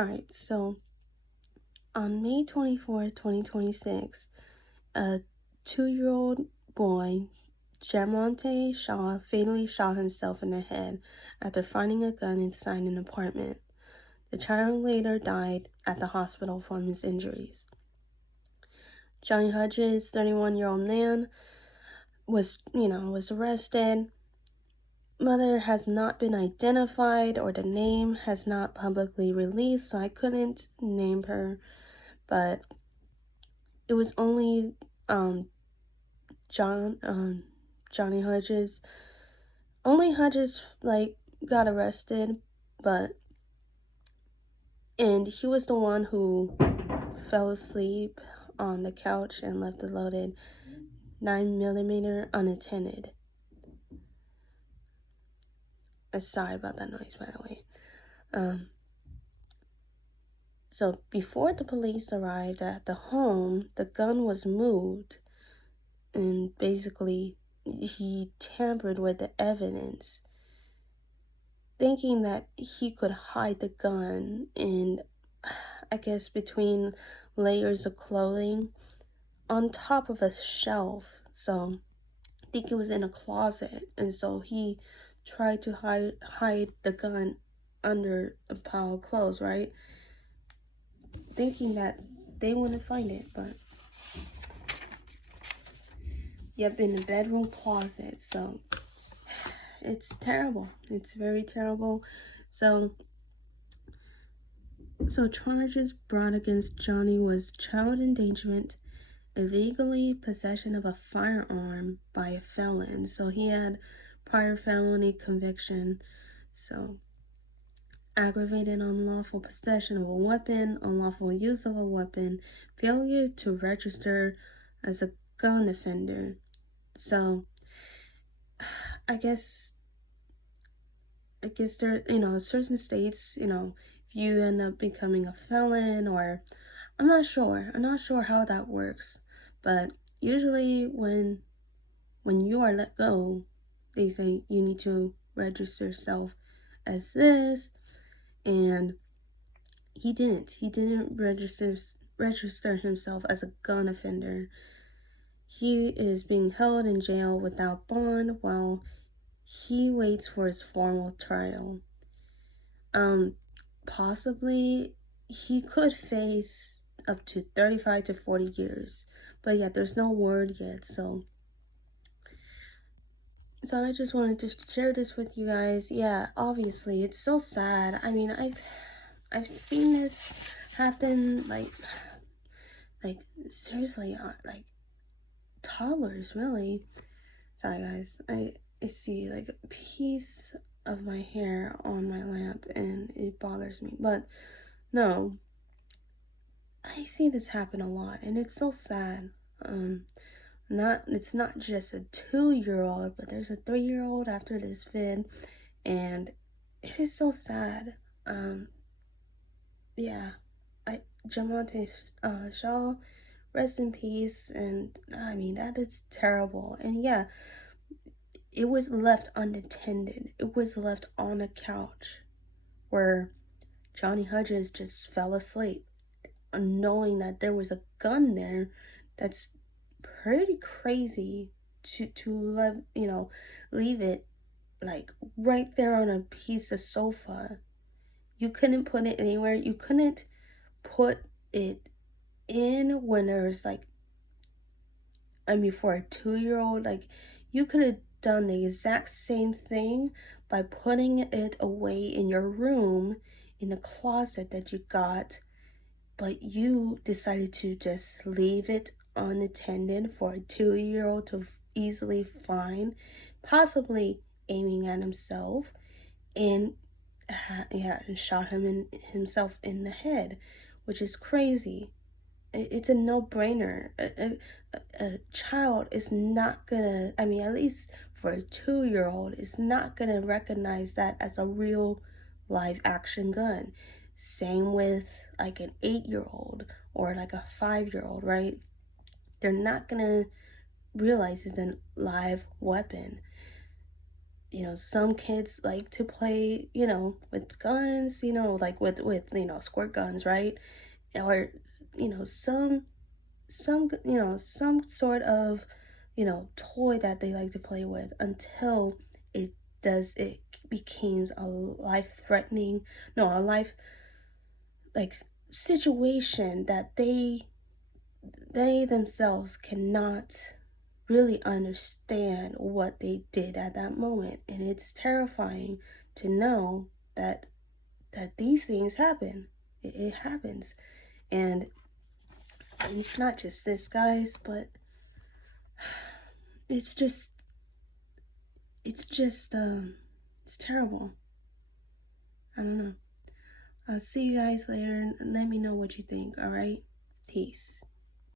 Alright, so on May 24th, 2026, a 2-year-old boy, Jamonte Shaw, fatally shot himself in the head after finding a gun inside an apartment. The child later died at the hospital from his injuries. Johnny Hodges, 31-year-old man, was arrested. Mother has not been identified, or the name has not publicly released, so I couldn't name her, but it was only Johnny Hodges. Only Hodges got arrested, and he was the one who fell asleep on the couch and left the loaded 9mm unattended. Sorry about that noise, by the way. So before the police arrived at the home, the gun was moved, and basically he tampered with the evidence, thinking that he could hide the gun in, I guess, between layers of clothing on top of a shelf. So I think it was in a closet, and so he tried to hide the gun under a pile of clothes, right? Thinking that they wouldn't find it, but yep, in the bedroom closet. So it's terrible. It's very terrible. So charges brought against Johnny was child endangerment, illegally possession of a firearm by a felon. So he had prior felony conviction. So aggravated unlawful possession of a weapon, unlawful use of a weapon, failure to register as a gun offender. So I guess there, certain states, if you end up becoming a felon, or I'm not sure how that works, but usually when you are let go, they say you need to register yourself as this, and he didn't register himself as a gun offender. He is being held in jail without bond while he waits for his formal trial. Possibly he could face up to 35 to 40 years, but yeah, there's no word yet. So I just wanted to share this with you guys. Yeah, obviously it's so sad. I mean, I've seen this happen, like seriously, like toddlers, really. Sorry guys, I see like a piece of my hair on my lamp and it bothers me, but no, I see this happen a lot, and it's so sad. It's not just a 2-year-old, but there's a 3-year-old after this vid, and it is so sad. Yeah, Jamonte Shaw, rest in peace. And I mean, that is terrible. And yeah, it was left unattended. It was left on a couch where Johnny Hodges just fell asleep, knowing that there was a gun there. That's pretty crazy to leave it like right there on a piece of sofa. You couldn't put it anywhere. You couldn't put it in when there's for a 2-year-old, you could have done the exact same thing by putting it away in your room in the closet that you got, but you decided to just leave it unattended for a 2-year-old to easily find, possibly aiming at himself, and shot himself in the head, which is crazy. It's a no-brainer. A child is not gonna, at least for a 2-year-old, is not gonna recognize that as a real live action gun. Same with like an 8-year-old or like a 5-year-old, right? They're not gonna realize it's a live weapon. some kids like to play, with guns, like with squirt guns, right? Or some sort of toy that they like to play with until it becomes a life threatening, no, a life like situation that they themselves cannot really understand what they did at that moment. And it's terrifying to know that these things happen. It happens. And it's not just this, guys, but it's just it's terrible. I don't know. I'll see you guys later and let me know what you think, all right? Peace.